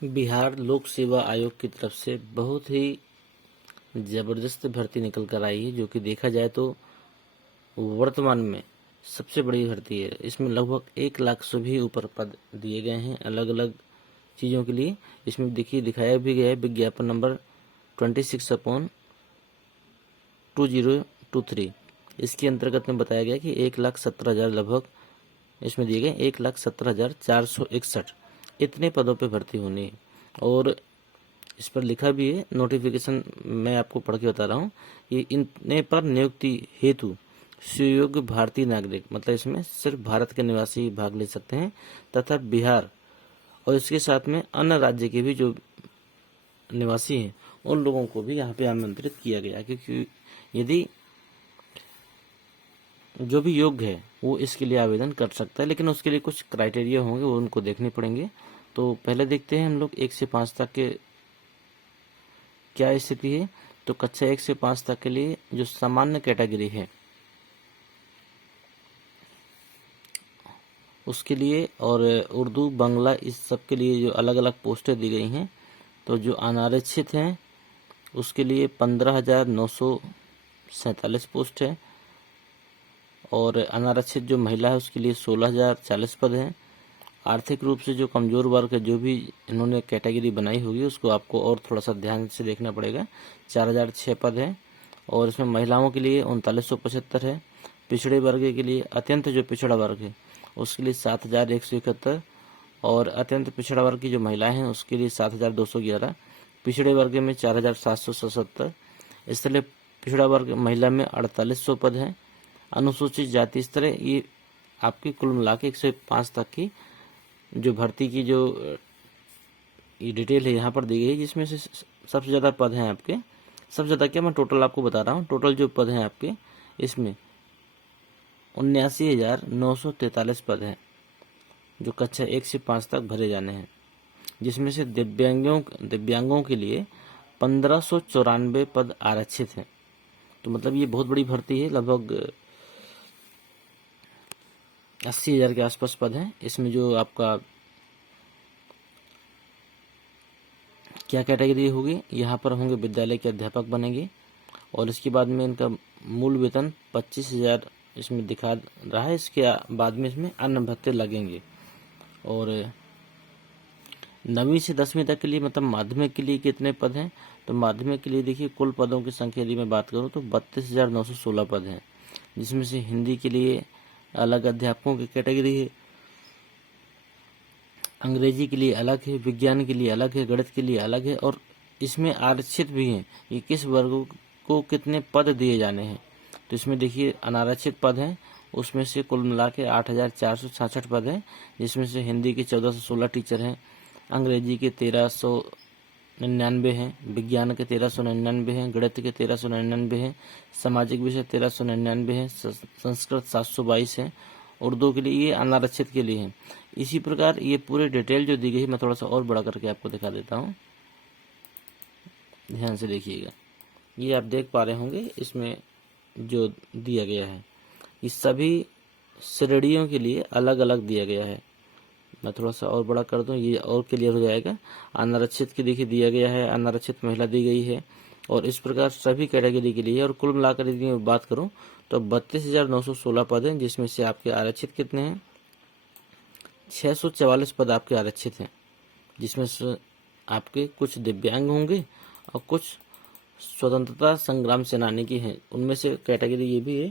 बिहार लोक सेवा आयोग की तरफ से बहुत ही ज़बरदस्त भर्ती निकल कर आई है, जो कि देखा जाए तो वर्तमान में सबसे बड़ी भर्ती है। इसमें लगभग 1 लाख से भी ऊपर पद दिए गए हैं अलग अलग चीज़ों के लिए। इसमें देखिए दिखाया भी गया है विज्ञापन नंबर 26/2023। इसके अंतर्गत में बताया गया कि 1,17,000 लगभग इसमें दिए गए 1,17,461 इतने पदों पे भर्ती होनी है। और इस पर लिखा भी है, नोटिफिकेशन मैं आपको पढ़ के बता रहा हूँ। ये इतने पर नियुक्ति हेतु सुयोग्य भारतीय नागरिक, मतलब इसमें सिर्फ भारत के निवासी ही भाग ले सकते हैं, तथा बिहार और इसके साथ में अन्य राज्य के भी जो निवासी हैं उन लोगों को भी यहाँ पे आमंत्रित किया गया, क्योंकि यदि जो भी योग्य है वो इसके लिए आवेदन कर सकता है, लेकिन उसके लिए कुछ क्राइटेरिया होंगे, वो उनको देखने पड़ेंगे। तो पहले देखते हैं हम लोग 1 से 5 तक के क्या स्थिति है। तो कक्षा 1 से 5 तक के लिए जो सामान्य कैटेगरी है उसके लिए, और उर्दू बांग्ला इस सब के लिए जो अलग अलग पोस्टें दी गई हैं, तो जो अनारक्षित हैं उसके लिए 15,947 पोस्ट है, और अनारक्षित जो महिला है उसके लिए 16,040 पद हैं। आर्थिक रूप से जो कमज़ोर वर्ग है, जो भी इन्होंने कैटेगरी बनाई होगी उसको आपको और थोड़ा सा ध्यान से देखना पड़ेगा। 4,006 पद है, और इसमें महिलाओं के लिए 3975 है। पिछड़े वर्ग के लिए, अत्यंत जो पिछड़ा वर्ग है उसके लिए 7,171, और अत्यंत पिछड़ा वर्ग की जो महिलाएं हैं उसके लिए 7,211। पिछड़े वर्ग में 4,777। इसलिए पिछड़ा वर्ग महिला में 4,800 पद हैं। अनुसूचित जाति स्तर ये आपकी कुल मिला के 105 तक की जो भर्ती की जो ये डिटेल है यहाँ पर दी गई है, जिसमें से सबसे ज़्यादा पद हैं आपके, सबसे ज़्यादा क्या, मैं टोटल आपको बता रहा हूँ। टोटल जो पद हैं आपके इसमें 79,943 पद हैं जो कक्षा 1 से 5 तक भरे जाने हैं, जिसमें से दिव्यांगों के लिए 1,594 पद आरक्षित हैं। तो मतलब ये बहुत बड़ी भर्ती है, लगभग 80,000 के आसपास पद हैं। इसमें जो आपका क्या कैटेगरी होगी, यहाँ पर होंगे विद्यालय के अध्यापक बनेंगे, और इसके बाद में इनका मूल वेतन 25,000 इसमें दिखा रहा है। इसके बाद में इसमें अन्य भत्ते लगेंगे। और 9वीं से 10वीं तक के लिए, मतलब माध्यमिक के लिए कितने पद हैं, तो माध्यमिक के लिए देखिए कुल पदों की संख्या यदि मैं बात करूँ तो 32,916 पद हैं, जिसमें से हिंदी के लिए अलग अध्यापकों की कैटेगरी है, अंग्रेजी के लिए अलग है, विज्ञान के लिए अलग है, गणित के लिए अलग है, और इसमें आरक्षित भी हैं कि किस वर्ग को कितने पद दिए जाने हैं। तो इसमें देखिए अनारक्षित पद हैं, उसमें से कुल मिला के 8,466 पद हैं, जिसमें से हिंदी के 1,416 टीचर हैं, अंग्रेजी के 1,399 हैं, विज्ञान के 1,399 हैं, गणित के 1,399 हैं, सामाजिक विषय 1,399 हैं, संस्कृत 722 हैं, उर्दू के लिए ये अनारक्षित के लिए हैं। इसी प्रकार ये पूरी डिटेल जो दी गई है मैं थोड़ा सा और बड़ा करके आपको दिखा देता हूँ, ध्यान से देखिएगा। ये आप देख पा रहे होंगे इसमें जो दिया गया है, ये सभी श्रेणियों के लिए अलग अलग दिया गया है। मैं थोड़ा सा और बड़ा कर दूं, ये और क्लियर हो जाएगा। अनारक्षित के देखिए दिया गया है, अनारक्षित महिला दी गई है, और इस प्रकार सभी कैटेगरी के लिए। और कुल मिलाकर यदि मैं बात करूं तो 32,916 पद हैं, जिसमें से आपके आरक्षित कितने हैं, 644 पद आपके आरक्षित हैं, जिसमें से आपके कुछ दिव्यांग होंगे और कुछ स्वतंत्रता संग्राम सेनानी की हैं। उनमें से कैटेगरी ये भी है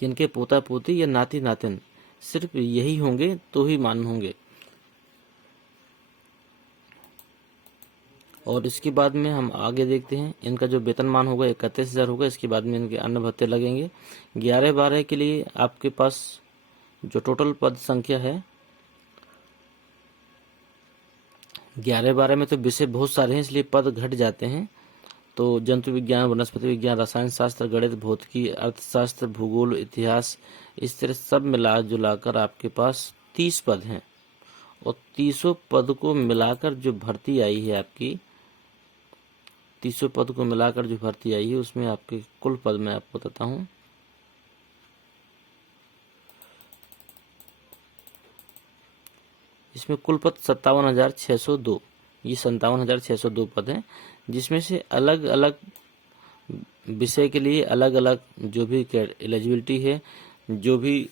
कि इनके पोता पोती या नाती नातिन सिर्फ यही होंगे तो ही मान होंगे। और इसके बाद में हम आगे देखते हैं, इनका जो वेतनमान होगा 31,000 होगा। इसके बाद में इनके अन्य भत्ते लगेंगे। 11-12 के लिए आपके पास जो टोटल पद संख्या है, 11-12 में तो विषय बहुत सारे हैं इसलिए पद घट जाते हैं। तो जंतु विज्ञान, वनस्पति विज्ञान, रसायन शास्त्र, गणित, भौतिकी, अर्थशास्त्र, भूगोल, इतिहास, इस तरह सब मिला जुलाकर आपके पास 30 पद हैं। और 30 पद को मिलाकर जो भर्ती आई है आपकी, 30 पद को मिलाकर जो भर्ती आई है उसमें आपके कुल पद मैं आपको बताता हूँ। इसमें कुल पद 57,602, ये 57,602 पद हैं, जिसमें से अलग अलग विषय के लिए अलग अलग जो भी एलिजिबिलिटी है, जो भी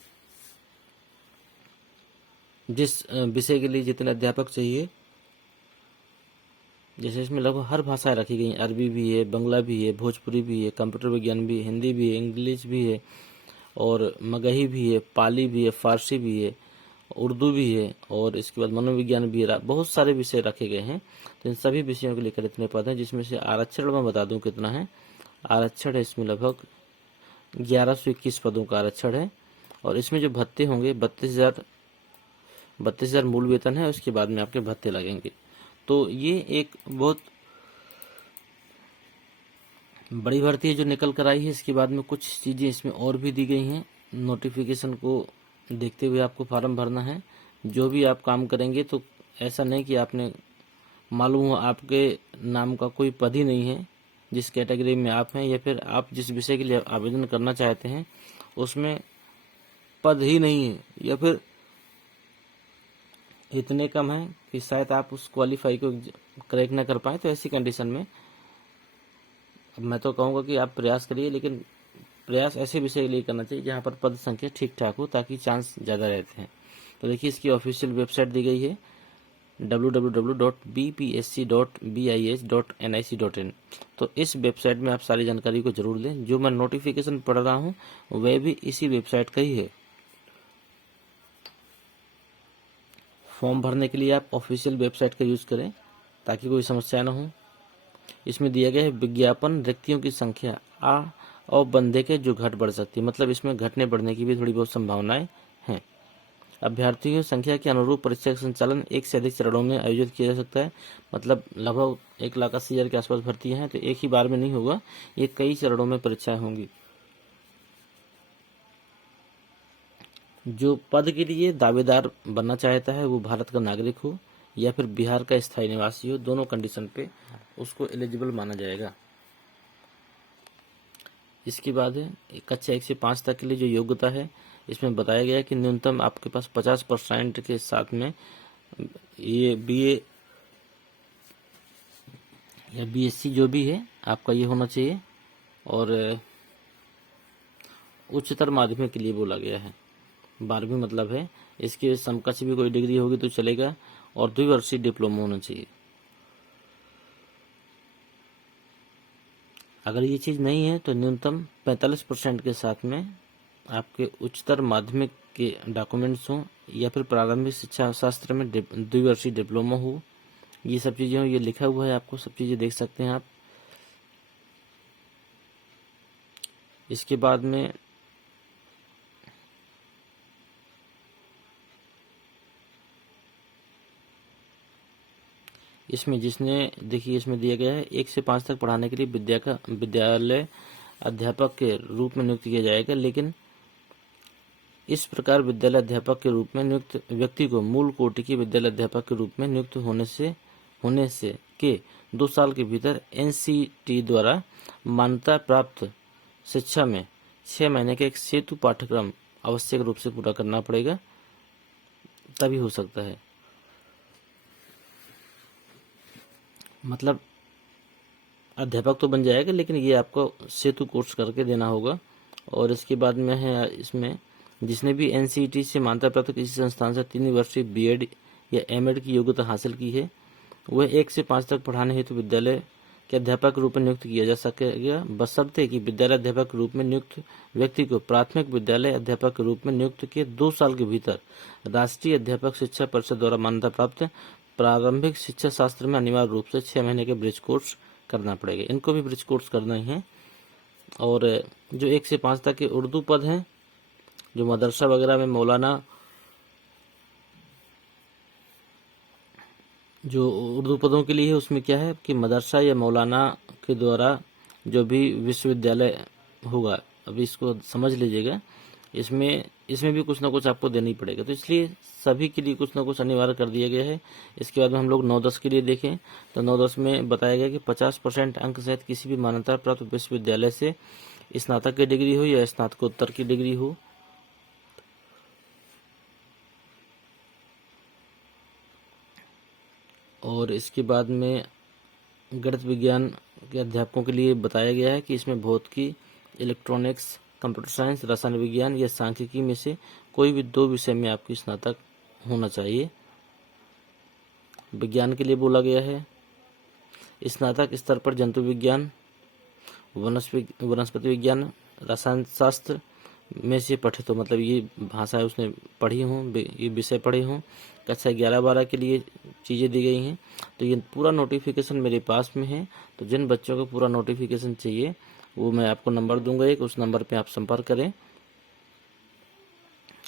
जिस विषय के लिए जितने अध्यापक चाहिए, जैसे इसमें लगभग हर भाषाएं रखी गई हैं, अरबी भी है, बंगला भी है, भोजपुरी भी है, कंप्यूटर विज्ञान भी है, हिंदी भी है, इंग्लिश भी है, और मगही भी है, पाली भी है, फारसी भी है, उर्दू भी है, और इसके बाद मनोविज्ञान भी है। बहुत सारे विषय रखे गए हैं। तो इन सभी विषयों के लेकर इतने पद हैं, जिसमें से आरक्षण मैं बता दूं कितना है। आरक्षण है इसमें लगभग 1121 पदों का आरक्षण है, और इसमें जो भत्ते होंगे 32,000 मूल वेतन है, उसके बाद में आपके भत्ते लगेंगे। तो ये एक बहुत बड़ी भर्ती है जो निकल कर आई है। इसके बाद में कुछ चीज़ें इसमें और भी दी गई हैं। नोटिफिकेशन को देखते हुए आपको फॉर्म भरना है। जो भी आप काम करेंगे, तो ऐसा नहीं कि आपने मालूम हो आपके नाम का कोई पद ही नहीं है जिस कैटेगरी में आप हैं, या फिर आप जिस विषय के लिए आवेदन करना चाहते हैं उसमें पद ही नहीं है, या फिर इतने कम है कि शायद आप उस क्वालिफाई को क्रैक ना कर पाए। तो ऐसी कंडीशन में अब मैं तो कहूँगा कि आप प्रयास करिए, लेकिन प्रयास ऐसे विषय के लिए करना चाहिए जहाँ पर पद संख्या ठीक ठाक हो, ताकि चांस ज़्यादा रहते हैं। तो देखिए, इसकी ऑफिशियल वेबसाइट दी गई है www.bps.bis.nic.in। तो इस वेबसाइट में आप सारी जानकारी को जरूर लें। जो मैं नोटिफिकेशन पढ़ रहा हूँ वह भी इसी वेबसाइट का ही है। फॉर्म भरने के लिए आप ऑफिशियल वेबसाइट का यूज़ करें ताकि कोई समस्या ना हो। इसमें दिया गया है विज्ञापन रिक्तियों की संख्या और बंदे के जो घट बढ़ सकती है, मतलब इसमें घटने बढ़ने की भी थोड़ी बहुत संभावनाएं हैं। अभ्यर्थियों की संख्या के अनुरूप परीक्षा का संचालन एक से अधिक चरणों में आयोजित किया जा सकता है। मतलब लगभग 1,80,000 के आसपास भर्तियां हैं, तो एक ही बार में नहीं होगा, ये कई चरणों में परीक्षाएं होंगी। जो पद के लिए दावेदार बनना चाहता है वो भारत का नागरिक हो या फिर बिहार का स्थायी निवासी हो, दोनों कंडीशन पे उसको एलिजिबल माना जाएगा। इसके बाद है कक्षा 1 से 5 तक के लिए जो योग्यता है, इसमें बताया गया है कि न्यूनतम आपके पास 50% के साथ में ये BA या BSc जो भी है आपका ये होना चाहिए, और उच्चतर माध्यमिक के लिए बोला गया है 12वीं मतलब है। इसके समकक्ष भी कोई डिग्री होगी तो चलेगा, और द्विवर्षीय डिप्लोमा होना चाहिए। अगर ये चीज़ नहीं है तो न्यूनतम 45% के साथ में आपके उच्चतर माध्यमिक के डॉक्यूमेंट्स हों, या फिर प्रारंभिक शिक्षा शास्त्र में द्विवर्षीय डिप्लोमा हो। ये सब चीज़ें हो, ये लिखा हुआ है, आपको सब चीज़ें देख सकते हैं आप। इसके बाद में इसमें जिसने देखिए इसमें दिया गया है 1 से 5 तक पढ़ाने के लिए विद्यालय अध्यापक के रूप में नियुक्त किया जाएगा, लेकिन इस प्रकार विद्यालय अध्यापक के रूप में नियुक्त व्यक्ति को मूल कोटि के विद्यालय अध्यापक के रूप में नियुक्त होने से के 2 साल के भीतर NCT द्वारा मान्यता प्राप्त शिक्षा में 6 महीने का एक सेतु पाठ्यक्रम आवश्यक रूप से पूरा करना पड़ेगा, तभी हो सकता है। मतलब अध्यापक तो बन जाएगा, लेकिन ये आपको सेतु कोर्स करके देना होगा। और इसके बाद में है इसमें जिसने भी NCT से मान्यता प्राप्त किसी संस्थान से 3 वर्षीय BEd या MEd की योग्यता हासिल की है, वह 1 से 5 तक पढ़ाने हेतु विद्यालय के अध्यापक के रूप में नियुक्त किया जा सकेगा, बशर्ते कि विद्यालय अध्यापक के रूप में नियुक्त व्यक्ति को प्राथमिक विद्यालय अध्यापक के रूप में नियुक्त के 2 साल के भीतर राष्ट्रीय अध्यापक शिक्षा परिषद द्वारा मान्यता प्राप्त प्रारंभिक शिक्षा शास्त्र में अनिवार्य रूप से 6 महीने के ब्रिज कोर्स करना पड़ेगा। इनको भी ब्रिज कोर्स करना ही है। और जो 1 से 5 तक के उर्दू पद हैं, जो मदरसा वगैरह में मौलाना, जो उर्दू पदों के लिए है उसमें क्या है कि मदरसा या मौलाना के द्वारा जो भी विश्वविद्यालय होगा, अभी इसको समझ लीजिएगा, इसमें भी कुछ ना कुछ आपको देना ही पड़ेगा। तो इसलिए सभी के लिए कुछ ना कुछ अनिवार्य कर दिया गया है। इसके बाद में हम लोग 9-10 के लिए देखें तो 9-10 में बताया गया कि 50% अंक सहित किसी भी मान्यता प्राप्त विश्वविद्यालय से स्नातक की डिग्री हो या स्नातकोत्तर की डिग्री हो, और इसके बाद में गणित विज्ञान के अध्यापकों के लिए बताया गया है कि इसमें भौतिकी, इलेक्ट्रॉनिक्स, कंप्यूटर साइंस, रसायन विज्ञान या सांख्यिकी में से कोई भी 2 विषय में आपकी स्नातक होना चाहिए। विज्ञान के लिए बोला गया है स्नातक स्तर पर जंतु विज्ञान, वनस्पति विज्ञान, रसायन शास्त्र में से पठित हो, मतलब ये भाषाएं उसने पढ़ी हों, ये विषय पढ़े हों। कक्षा 11-12 के लिए चीज़ें दी गई हैं। तो ये पूरा नोटिफिकेशन मेरे पास में है। तो जिन बच्चों को पूरा नोटिफिकेशन चाहिए वो मैं आपको नंबर दूंगा एक, उस नंबर पे आप संपर्क करें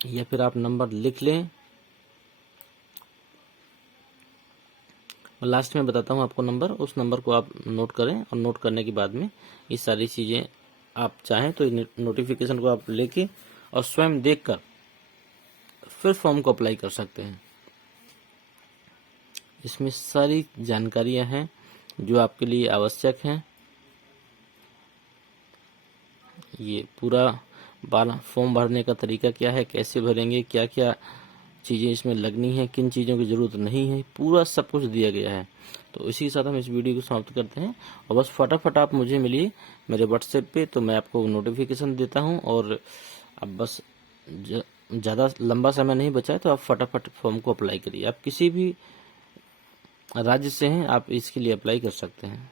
या फिर आप नंबर लिख लें। लास्ट में बताता हूँ आपको नंबर, उस नंबर को आप नोट करें और नोट करने के बाद में ये सारी चीज़ें आप चाहें तो नोटिफिकेशन को आप लेके और स्वयं देखकर फिर फॉर्म को अप्लाई कर सकते हैं। इसमें सारी जानकारियां हैं जो आपके लिए आवश्यक हैं। ये पूरा फॉर्म भरने का तरीका क्या है, कैसे भरेंगे, क्या क्या चीज़ें इसमें लगनी है, किन चीज़ों की ज़रूरत नहीं है, पूरा सब कुछ दिया गया है। तो इसी के साथ हम इस वीडियो को समाप्त करते हैं और बस फटाफट आप मुझे मिलिए मेरे व्हाट्सएप पे, तो मैं आपको नोटिफिकेशन देता हूं। और अब बस ज़्यादा लंबा समय नहीं बचा है, तो आप फटाफट फॉर्म को अप्लाई करिए। आप किसी भी राज्य से हैं, आप इसके लिए अप्लाई कर सकते हैं।